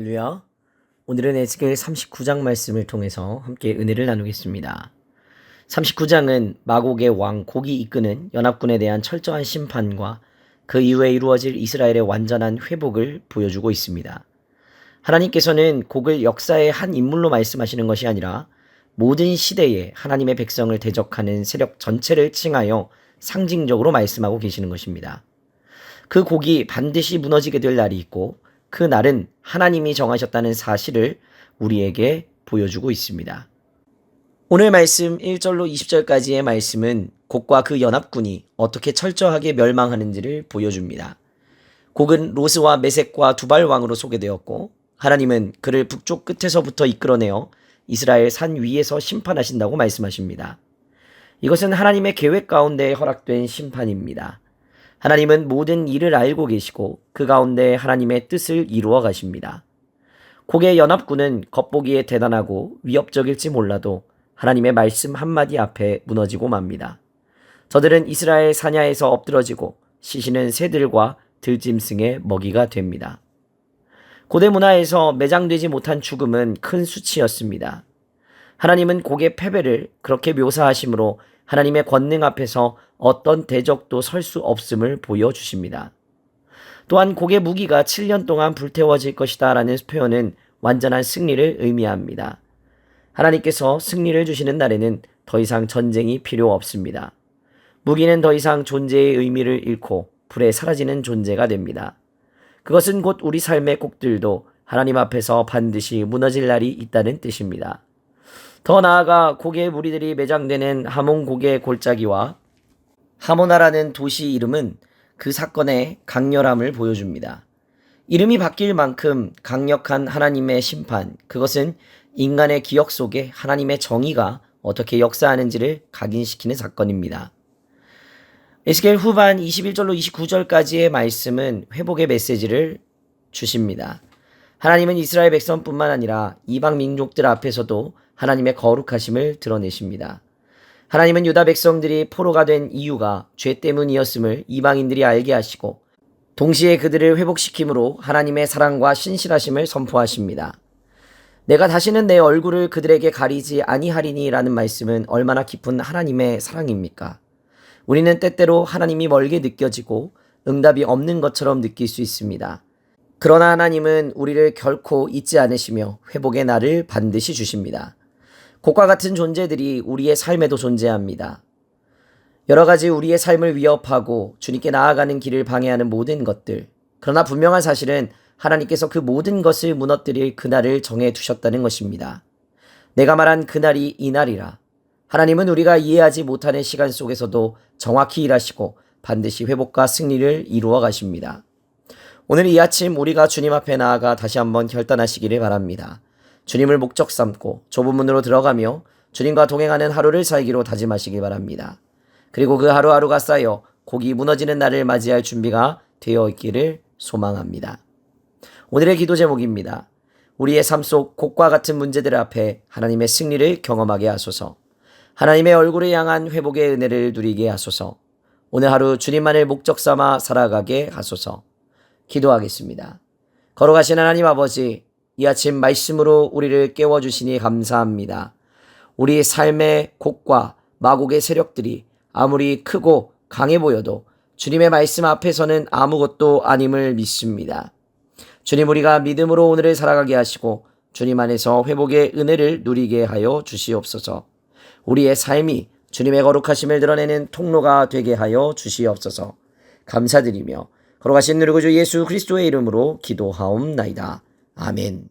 할렐루야. 오늘은 에스겔 39장 말씀을 통해서 함께 은혜를 나누겠습니다. 39장은 마곡의 왕 곡이 이끄는 연합군에 대한 철저한 심판과 그 이후에 이루어질 이스라엘의 완전한 회복을 보여주고 있습니다. 하나님께서는 곡을 역사의 한 인물로 말씀하시는 것이 아니라 모든 시대에 하나님의 백성을 대적하는 세력 전체를 칭하여 상징적으로 말씀하고 계시는 것입니다. 그 곡이 반드시 무너지게 될 날이 있고 그 날은 하나님이 정하셨다는 사실을 우리에게 보여주고 있습니다. 오늘 말씀 1절로 20절까지의 말씀은 곡과 그 연합군이 어떻게 철저하게 멸망하는지를 보여줍니다. 곡은 로스와 메색과 두발 왕으로 소개되었고 하나님은 그를 북쪽 끝에서부터 이끌어내어 이스라엘 산 위에서 심판하신다고 말씀하십니다. 이것은 하나님의 계획 가운데 허락된 심판입니다. 하나님은 모든 일을 알고 계시고 그 가운데 하나님의 뜻을 이루어 가십니다. 곡의 연합군은 겉보기에 대단하고 위협적일지 몰라도 하나님의 말씀 한마디 앞에 무너지고 맙니다. 저들은 이스라엘 사냐에서 엎드러지고 시시는 새들과 들짐승의 먹이가 됩니다. 고대 문화에서 매장되지 못한 죽음은 큰 수치였습니다. 하나님은 곡의 패배를 그렇게 묘사하심으로 하나님의 권능 앞에서 어떤 대적도 설 수 없음을 보여주십니다. 또한 곡의 무기가 7년 동안 불태워질 것이다 라는 표현은 완전한 승리를 의미합니다. 하나님께서 승리를 주시는 날에는 더 이상 전쟁이 필요 없습니다. 무기는 더 이상 존재의 의미를 잃고 불에 사라지는 존재가 됩니다. 그것은 곧 우리 삶의 곡들도 하나님 앞에서 반드시 무너질 날이 있다는 뜻입니다. 더 나아가 고개의 무리들이 매장되는 하몬 고개의 골짜기와 하모나라는 도시 이름은 그 사건의 강렬함을 보여줍니다. 이름이 바뀔 만큼 강력한 하나님의 심판, 그것은 인간의 기억 속에 하나님의 정의가 어떻게 역사하는지를 각인시키는 사건입니다. 에스겔 후반 21절로 29절까지의 말씀은 회복의 메시지를 주십니다. 하나님은 이스라엘 백성뿐만 아니라 이방 민족들 앞에서도 하나님의 거룩하심을 드러내십니다. 하나님은 유다 백성들이 포로가 된 이유가 죄 때문이었음을 이방인들이 알게 하시고 동시에 그들을 회복시킴으로 하나님의 사랑과 신실하심을 선포하십니다. 내가 다시는 내 얼굴을 그들에게 가리지 아니하리니라는 말씀은 얼마나 깊은 하나님의 사랑입니까? 우리는 때때로 하나님이 멀게 느껴지고 응답이 없는 것처럼 느낄 수 있습니다. 그러나 하나님은 우리를 결코 잊지 않으시며 회복의 날을 반드시 주십니다. 곡과 같은 존재들이 우리의 삶에도 존재합니다. 여러 가지 우리의 삶을 위협하고 주님께 나아가는 길을 방해하는 모든 것들. 그러나 분명한 사실은 하나님께서 그 모든 것을 무너뜨릴 그날을 정해 두셨다는 것입니다. 내가 말한 그날이 이날이라. 하나님은 우리가 이해하지 못하는 시간 속에서도 정확히 일하시고 반드시 회복과 승리를 이루어 가십니다. 오늘 이 아침 우리가 주님 앞에 나아가 다시 한번 결단하시기를 바랍니다. 주님을 목적 삼고 좁은 문으로 들어가며 주님과 동행하는 하루를 살기로 다짐하시기 바랍니다. 그리고 그 하루하루가 쌓여 곡이 무너지는 날을 맞이할 준비가 되어 있기를 소망합니다. 오늘의 기도 제목입니다. 우리의 삶 속 곡과 같은 문제들 앞에 하나님의 승리를 경험하게 하소서. 하나님의 얼굴을 향한 회복의 은혜를 누리게 하소서. 오늘 하루 주님만을 목적 삼아 살아가게 하소서. 기도하겠습니다. 걸어가신 하나님 아버지, 이 아침 말씀으로 우리를 깨워주시니 감사합니다. 우리 삶의 곡과 마곡의 세력들이 아무리 크고 강해 보여도 주님의 말씀 앞에서는 아무것도 아님을 믿습니다. 주님 우리가 믿음으로 오늘을 살아가게 하시고 주님 안에서 회복의 은혜를 누리게 하여 주시옵소서. 우리의 삶이 주님의 거룩하심을 드러내는 통로가 되게 하여 주시옵소서. 감사드리며 걸어가신 누르고주 예수 그리스도의 이름으로 기도하옵나이다. 아멘.